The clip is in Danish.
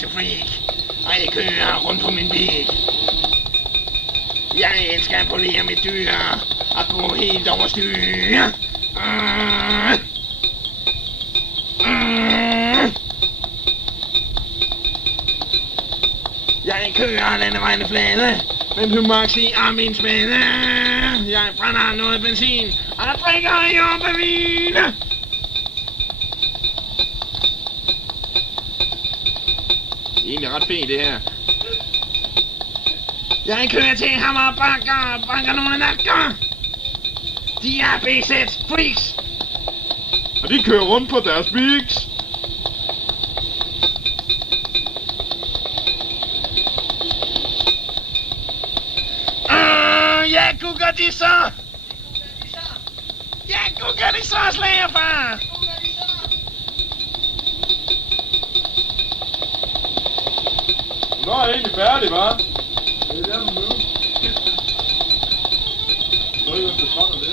bøssefreak, og jeg kører rundt på min bil. Jeg elsker at polere mit dyr og gå helt over styr. Jeg kører landevejene flade, men på maxi er min spæde. Jeg brænder noget benzin, og der drikker jordbærvin. Det er egentlig ret fint, det her. Jeg kører til hammer og banker nogle nakker. De er BZ's freaks. Og de kører rundt på deres biks. Ja, gukker de så? Ja, gukker de så, slagerfar? Nå er jeg egentlig færdig, hva'? Det er der nu. Så er det,